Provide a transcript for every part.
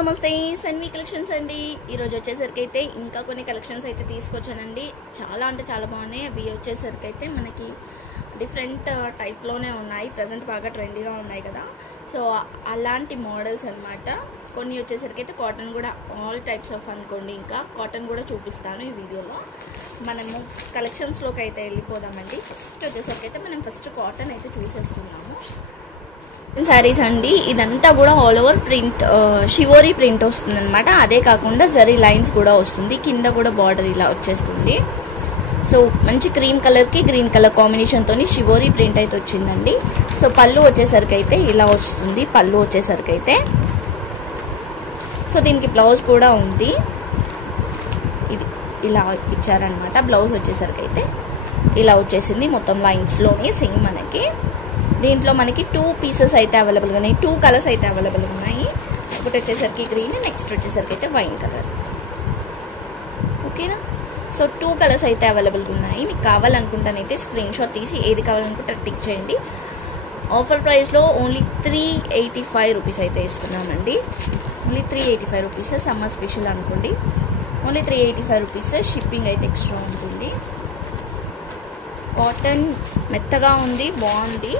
నమస్తే సన్వి కలెక్షన్స్ అండి. ఈరోజు వచ్చేసరికి అయితే ఇంకా కొన్ని కలెక్షన్స్ అయితే తీసుకొచ్చానండి. చాలా అంటే చాలా బాగున్నాయి. అవి వచ్చేసరికి అయితే మనకి డిఫరెంట్ టైప్లోనే ఉన్నాయి. ప్రజెంట్ బాగా ట్రెండీగా ఉన్నాయి కదా, సో అలాంటి మోడల్స్ అనమాట. కొన్ని వచ్చేసరికి అయితే కాటన్ కూడా ఆల్ టైప్స్ ఆఫ్ అనుకోండి. ఇంకా కాటన్ కూడా చూపిస్తాను ఈ వీడియోలో. మనము కలెక్షన్స్లోకి అయితే వెళ్ళిపోదామండి. ఫస్ట్ వచ్చేసరికి అయితే మనం ఫస్ట్ కాటన్ అయితే చూసేసుకున్నాము. శారీస్ అండి. ఇదంతా కూడా all over print, shibori print వస్తుంది అనమాట. అదే కాకుండా జరీ లైన్స్ కూడా వస్తుంది. కింద కూడా బార్డర్ ఇలా వచ్చేస్తుంది. సో మంచి క్రీమ్ కలర్కి గ్రీన్ కలర్ కాంబినేషన్తో షివోరీ ప్రింట్ అయితే వచ్చిందండి. సో పళ్ళు వచ్చేసరికి అయితే ఇలా వస్తుంది. పళ్ళు వచ్చేసరికి అయితే సో దీనికి బ్లౌజ్ కూడా ఉంది. ఇది ఇలా ఇచ్చారనమాట. బ్లౌజ్ వచ్చేసరికి అయితే ఇలా వచ్చేసింది. మొత్తం లైన్స్లోనే సేమ్ మనకి. దీంట్లో మనకి 2 పీసెస్ అయితే అవైలబుల్గా ఉన్నాయి. 2 కలర్స్ అయితే అవైలబుల్గా ఉన్నాయి. ఒకటి వచ్చేసరికి గ్రీన్, నెక్స్ట్ వచ్చేసరికి అయితే వైన్ కలర్. ఓకేనా? సో 2 కలర్స్ అయితే అవైలబుల్గా ఉన్నాయి. మీకు కావాలనుకుంటానైతే స్క్రీన్ షాట్ తీసి ఏది కావాలనుకుంటే టిక్ చేయండి. ఆఫర్ ప్రైస్లో ఓన్లీ 385 రూపీస్ అయితే ఇస్తున్నామండి. Only 385 rupees. సమ్మర్ స్పెషల్ అనుకోండి. Only 385 rupees. షిప్పింగ్ అయితే ఎక్స్ట్రా ఉంటుంది. కాటన్ మెత్తగా ఉంది, బాగుంది.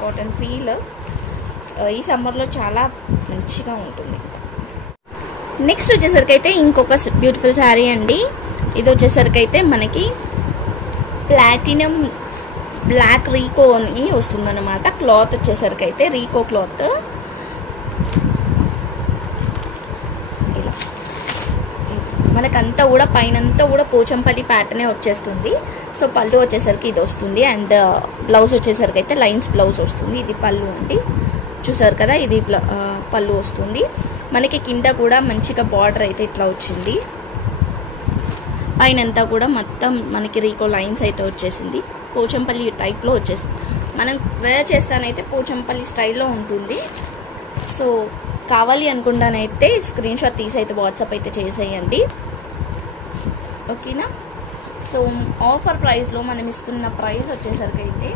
కాటన్ ఫీల్ ఈ సమ్మర్లో చాలా మంచిగా ఉంటుంది. నెక్స్ట్ వచ్చేసరికి అయితే ఇంకొక బ్యూటిఫుల్ శారీ అండి. ఇది వచ్చేసరికి అయితే మనకి ప్లాటినం బ్లాక్ రీకో అని వస్తుందన్నమాట. క్లాత్ వచ్చేసరికి అయితే రీకో క్లాత్. ఇలా మనకంతా కూడా పైనంతా కూడా పోచంపల్లి ప్యాటర్నే వచ్చేస్తుంది. సో పళ్ళు వచ్చేసరికి ఇది వస్తుంది. అండ్ బ్లౌజ్ వచ్చేసరికి అయితే లైన్స్ బ్లౌజ్ వస్తుంది. ఇది పళ్ళు అండి, చూసారు కదా. ఇది పళ్ళు వస్తుంది. మనకి కింద కూడా మంచిగా బార్డర్ అయితే ఇట్లా వచ్చింది. పైనంతా కూడా మొత్తం మనకి రీకో లైన్స్ అయితే వచ్చేసింది. పోచంపల్లి టైప్లో వచ్చేసింది. మనం వేర్ చేస్తానైతే పోచంపల్లి స్టైల్లో ఉంటుంది. సో కావాలి అనుకుంటానైతే స్క్రీన్ షాట్ తీసి అయితే వాట్సాప్ అయితే చేసేయండి. ఓకేనా? సో ఆఫర్ ప్రైస్లో మనం ఇస్తున్న ప్రైస్ వచ్చేసరికి అయితే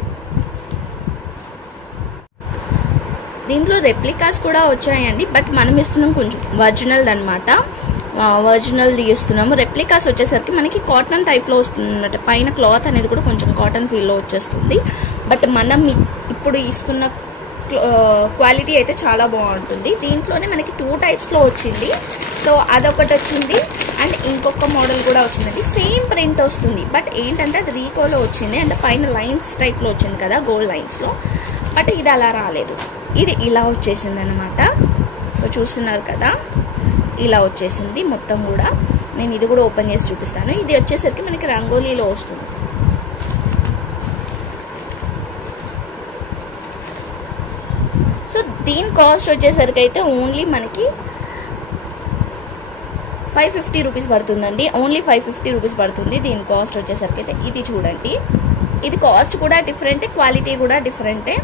దీంట్లో రెప్లికాస్ కూడా వచ్చాయండి. బట్ మనం ఇస్తున్నాం కొంచెం ఒరిజినల్ అనమాట. ఒరిజినల్ ఇస్తున్నాము. రెప్లికాస్ వచ్చేసరికి మనకి కాటన్ టైప్లో వస్తుంది అనమాట. పైన క్లాత్ అనేది కూడా కొంచెం కాటన్ ఫీల్లో వచ్చేస్తుంది. బట్ మనం ఇప్పుడు ఇస్తున్న క్వాలిటీ అయితే చాలా బాగుంటుంది. దీంట్లోనే మనకి 2 టైప్స్లో వచ్చింది. సో అదొకటి వచ్చింది అండ్ ఇంకొక మోడల్ కూడా వచ్చిందండి. సేమ్ ప్రింట్ వస్తుంది. బట్ ఏంటంటే అది రీకోలో వచ్చింది అండ్ పైన లైన్స్ టైప్లో వచ్చింది కదా, గోల్డ్ లైన్స్లో. బట్ ఇది అలా రాలేదు. ఇది ఇలా వచ్చేసింది అనమాట. సో చూస్తున్నారు కదా, ఇలా వచ్చేసింది మొత్తం కూడా. నేను ఇది కూడా ఓపెన్ చేసి చూపిస్తాను. ఇది వచ్చేసరికి మనకి రంగోలీలో వస్తుంది. సో దీని కాస్ట్ వచ్చేసరికి అయితే ఓన్లీ మనకి 550 రూపీస్ పడుతుందండి. ఓన్లీ 550 రూపీస్ పడుతుంది దీని కాస్ట్ వచ్చేసరికి అయితే. ఇది చూడండి, ఇది కాస్ట్ కూడా డిఫరెంటే, క్వాలిటీ కూడా డిఫరెంటే.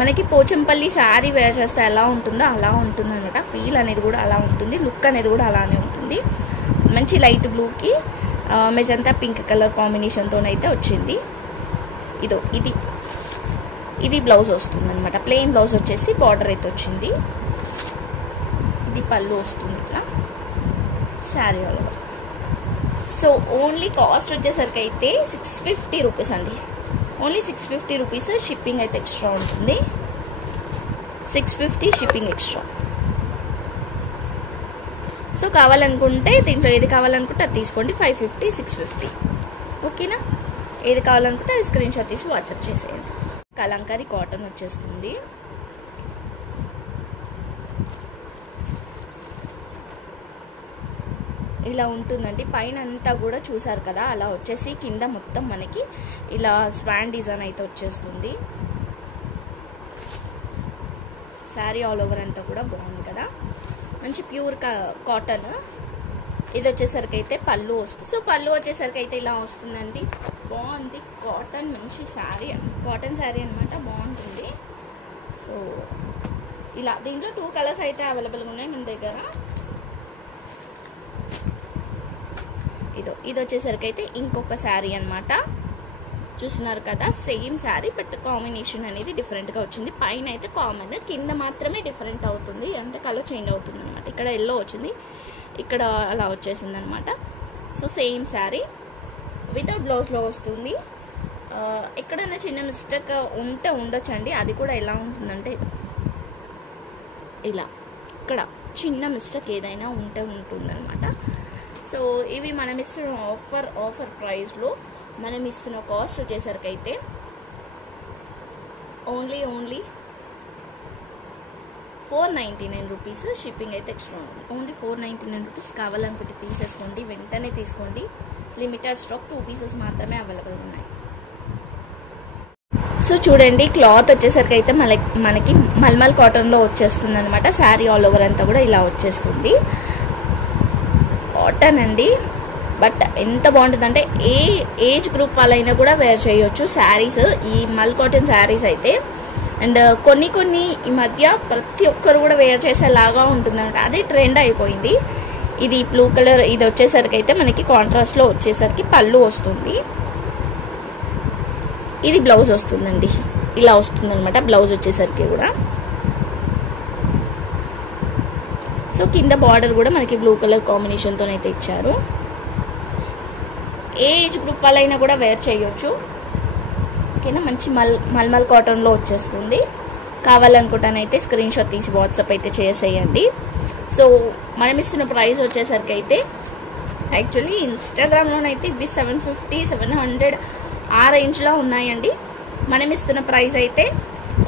మనకి పోచంపల్లి శారీ వేర్ చేస్తే ఎలా ఉంటుందో అలా ఉంటుంది అనమాట. ఫీల్ అనేది కూడా అలా ఉంటుంది. లుక్ అనేది కూడా అలానే ఉంటుంది. మంచి లైట్ బ్లూకి మెజంతా పింక్ కలర్ కాంబినేషన్తోనైతే వచ్చింది. ఇది బ్లౌజ్ వస్తుంది అనమాట. ప్లెయిన్ బ్లౌజ్ వచ్చేసి బార్డర్ అయితే వచ్చింది. ఇది పళ్ళు వస్తుంది ఇట్లా శారీ వల్ల. సో ఓన్లీ కాస్ట్ వచ్చేసరికి అయితే 650 రూపీస్ అండి. Only 650 rupees. షిప్పింగ్ అయితే ఎక్స్ట్రా ఉంటుంది. 650 షిప్పింగ్ ఎక్స్ట్రా. సో కావాలనుకుంటే దీంట్లో ఏది కావాలనుకుంటే అది తీసుకోండి. 550, 650. ఓకేనా? ఏది కావాలనుకుంటే అది స్క్రీన్ షాట్ తీసి వాట్సాప్ చేసేయండి. కలంకారీ కాటన్ వచ్చేస్తుంది. ఇలా ఉంటుందండి. పైన అంతా కూడా చూసారు కదా, అలా వచ్చేసి కింద మొత్తం మనకి ఇలా స్వాన్ డిజైన్ అయితే వచ్చేస్తుంది. శారీ ఆల్ ఓవర్ అంతా కూడా బాగుంది కదా, మంచి ప్యూర్ కాటన్. ఇది వచ్చేసరికి అయితే పళ్ళు వస్తుంది. సో పళ్ళు వచ్చేసరికి అయితే ఇలా వస్తుందండి. బాగుంది. కాటన్ మంచి శారీ, కాటన్ శారీ అనమాట. బాగుంటుంది. సో ఇలా దీంట్లో 2 కలర్స్ అయితే అవైలబుల్గా ఉన్నాయి మన దగ్గర. ఇది వచ్చేసరికి అయితే ఇంకొక శారీ అనమాట. చూస్తున్నారు కదా, సేమ్ శారీ బట్ కాంబినేషన్ అనేది డిఫరెంట్గా వచ్చింది. పైన అయితే కామన్, కింద మాత్రమే డిఫరెంట్ అవుతుంది, అంటే కలర్ చేంజ్ అవుతుంది అనమాట. ఇక్కడ ఎల్లో వచ్చింది, ఇక్కడ అలా వచ్చేసింది అనమాట. సో సేమ్ శారీ వితౌట్ బ్లౌజ్లో వస్తుంది. ఎక్కడైనా చిన్న మిస్టేక్ ఉంటే ఉండొచ్చండి. అది కూడా ఎలా ఉంటుందంటే ఇలా ఇక్కడ చిన్న మిస్టేక్ ఏదైనా ఉంటే ఉంటుందన్నమాట. సో ఇవి మనం ఇస్తున్న ఆఫర్ ప్రైస్లో మనం ఇస్తున్న కాస్ట్ వచ్చేసరికి అయితే ఓన్లీ 499 రూపీస్. షిప్పింగ్ అయితే ఎక్స్ట్రా ఉంటుంది. Only 499 rupees. కావాలనుకుంటే తీసేసుకోండి, వెంటనే తీసుకోండి. లిమిటెడ్ స్టాక్ 2 పీసెస్ మాత్రమే అవైలబుల్ ఉన్నాయి. సో చూడండి, క్లాత్ వచ్చేసరికి అయితే మనకి మల్మల్ కాటన్లో వచ్చేస్తుంది అనమాట. శారీ ఆల్ ఓవర్ అంతా కూడా ఇలా వచ్చేస్తుంది. కాటన్ అండి, బట్ ఎంత బాగుంటుందంటే ఏ ఏజ్ గ్రూప్ వాళ్ళైనా కూడా వేర్ చేయొచ్చు శారీస్, ఈ మల్ కాటన్ శారీస్ అయితే. అండ్ కొన్ని ఈ మధ్య ప్రతి ఒక్కరు కూడా వేర్ చేసేలాగా ఉంటుందన్నమాట. అదే ట్రెండ్ అయిపోయింది. ఇది బ్లూ కలర్, ఇది వచ్చేసరికి అయితే మనకి కాంట్రాస్ట్లో వచ్చేసరికి పళ్ళు వస్తుంది. ఇది బ్లౌజ్ వస్తుందండి, ఇలా వస్తుంది అనమాట బ్లౌజ్ వచ్చేసరికి కూడా. సో కింద బార్డర్ కూడా మనకి బ్లూ కలర్ కాంబినేషన్తో అయితే ఇచ్చారు. ఏ ఏజ్ గ్రూప్ వాళ్ళైనా కూడా వేర్ చేయొచ్చు. ఓకేనా, మంచి మల్మల్ కాటన్లో వచ్చేస్తుంది. కావాలనుకుంటానైతే స్క్రీన్ షాట్ తీసి వాట్సాప్ అయితే చేసేయండి. సో మనం ఇస్తున్న ప్రైస్ వచ్చేసరికి అయితే యాక్చువల్లీ ఇన్స్టాగ్రామ్లోనైతే ఇవి 750, 700 ఆ రేంజ్లో ఉన్నాయండి. మనం ఇస్తున్న ప్రైస్ అయితే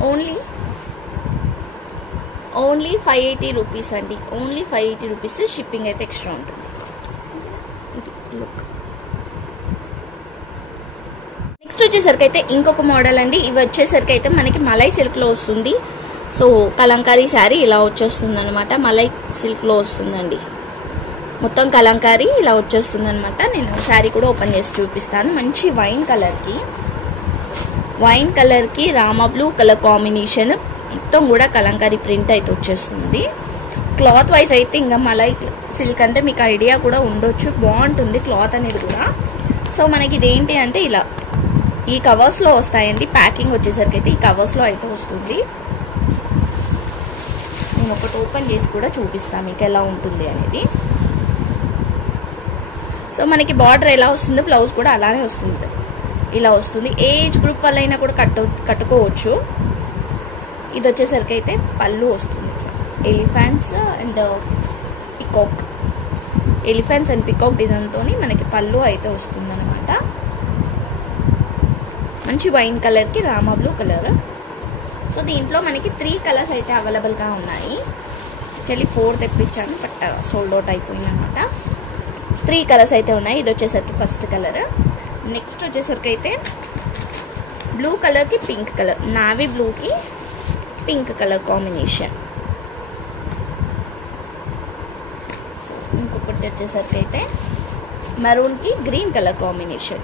ఓన్లీ 580 రూపీస్ అండి. Only 580 rupees. షిప్పింగ్ అయితే ఎక్స్ట్రా ఉంటుంది. లుక్ నెక్స్ట్ వచ్చేసరికి అయితే ఇంకొక మోడల్ అండి. ఇవి వచ్చేసరికి అయితే మనకి మలై సిల్క్లో వస్తుంది. సో కలంకారీ శారీ ఇలా వచ్చేస్తుంది అనమాట. మలై సిల్క్లో వస్తుందండి, మొత్తం కలంకారీ ఇలా వచ్చేస్తుంది అనమాట. నేను శారీ కూడా ఓపెన్ చేసి చూపిస్తాను. మంచి వైన్ కలర్కి రామా బ్లూ కలర్ కాంబినేషన్, మొత్తం కూడా కలంకారీ ప్రింట్ అయితే వచ్చేస్తుంది. క్లాత్ వైజ్ అయితే ఇంకా మలై సిల్క్ అంటే మీకు ఐడియా కూడా ఉండొచ్చు, బాగుంటుంది క్లాత్ అనేది కూడా. సో మనకి ఇదేంటి అంటే ఇలా ఈ కవర్స్లో వస్తాయండి. ప్యాకింగ్ వచ్చేసరికి అయితే ఈ కవర్స్లో అయితే వస్తుంది. నేను ఒకటి ఓపెన్ చేసి కూడా చూపిస్తాను మీకు ఎలా ఉంటుంది అనేది. సో మనకి బార్డర్ ఎలా వస్తుందో బ్లౌజ్ కూడా అలానే వస్తుంది, ఇలా వస్తుంది. ఏజ్ గ్రూప్ వాళ్ళైనా కూడా కట్టుకోవచ్చు. ఇది వచ్చేసరికి అయితే పళ్ళు వస్తుంది. ఎలిఫెంట్స్ అండ్ పికాక్ డిజైన్తో మనకి పళ్ళు అయితే వస్తుంది అనమాట. మంచి వైన్ కలర్కి రామా బ్లూ కలర్. సో దీంట్లో మనకి 3 కలర్స్ అయితే అవైలబుల్గా ఉన్నాయి. యాక్చువల్లీ 4 తెప్పించాను, బట్ సోల్డ్ అవుట్ అయిపోయింది అనమాట. 3 కలర్స్ అయితే ఉన్నాయి. ఇది వచ్చేసరికి ఫస్ట్ కలర్. నెక్స్ట్ వచ్చేసరికి అయితే బ్లూ కలర్కి పింక్ కలర్, నావీ బ్లూకి పింక్ కలర్ కాంబినేషన్. సో ఇంకొకటి వచ్చేసరికి అయితే మెరూన్కి గ్రీన్ కలర్ కాంబినేషన్,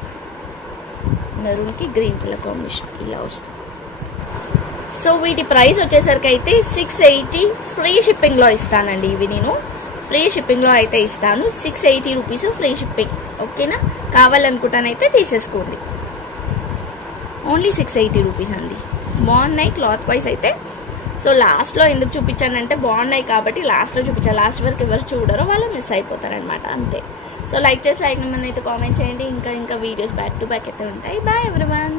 ఇలా వస్తుంది. సో వీటి ప్రైస్ వచ్చేసరికి అయితే 680 ఫ్రీ షిప్పింగ్లో ఇస్తానండి. ఇవి నేను ఫ్రీ షిప్పింగ్లో అయితే ఇస్తాను. 680 రూపీస్ ఫ్రీ షిప్పింగ్. ఓకేనా, కావాలనుకుంటానైతే తీసేసుకోండి. ఓన్లీ 680 రూపీస్ అండి. బాగున్నాయి క్లాత్ వైజ్ అయితే. సో లాస్ట్లో ఎందుకు చూపించానంటే బాగున్నాయి కాబట్టి లాస్ట్లో చూపించాను. లాస్ట్ వరకు ఎవరు చూడరో వాళ్ళు మిస్ అయిపోతారనమాట, అంతే. సో లైక్ చేసి నెంబర్ అయితే కామెంట్ చేయండి. ఇంకా వీడియోస్ బ్యాక్ టు బ్యాక్ అయితే ఉంటాయి. Bye everyone.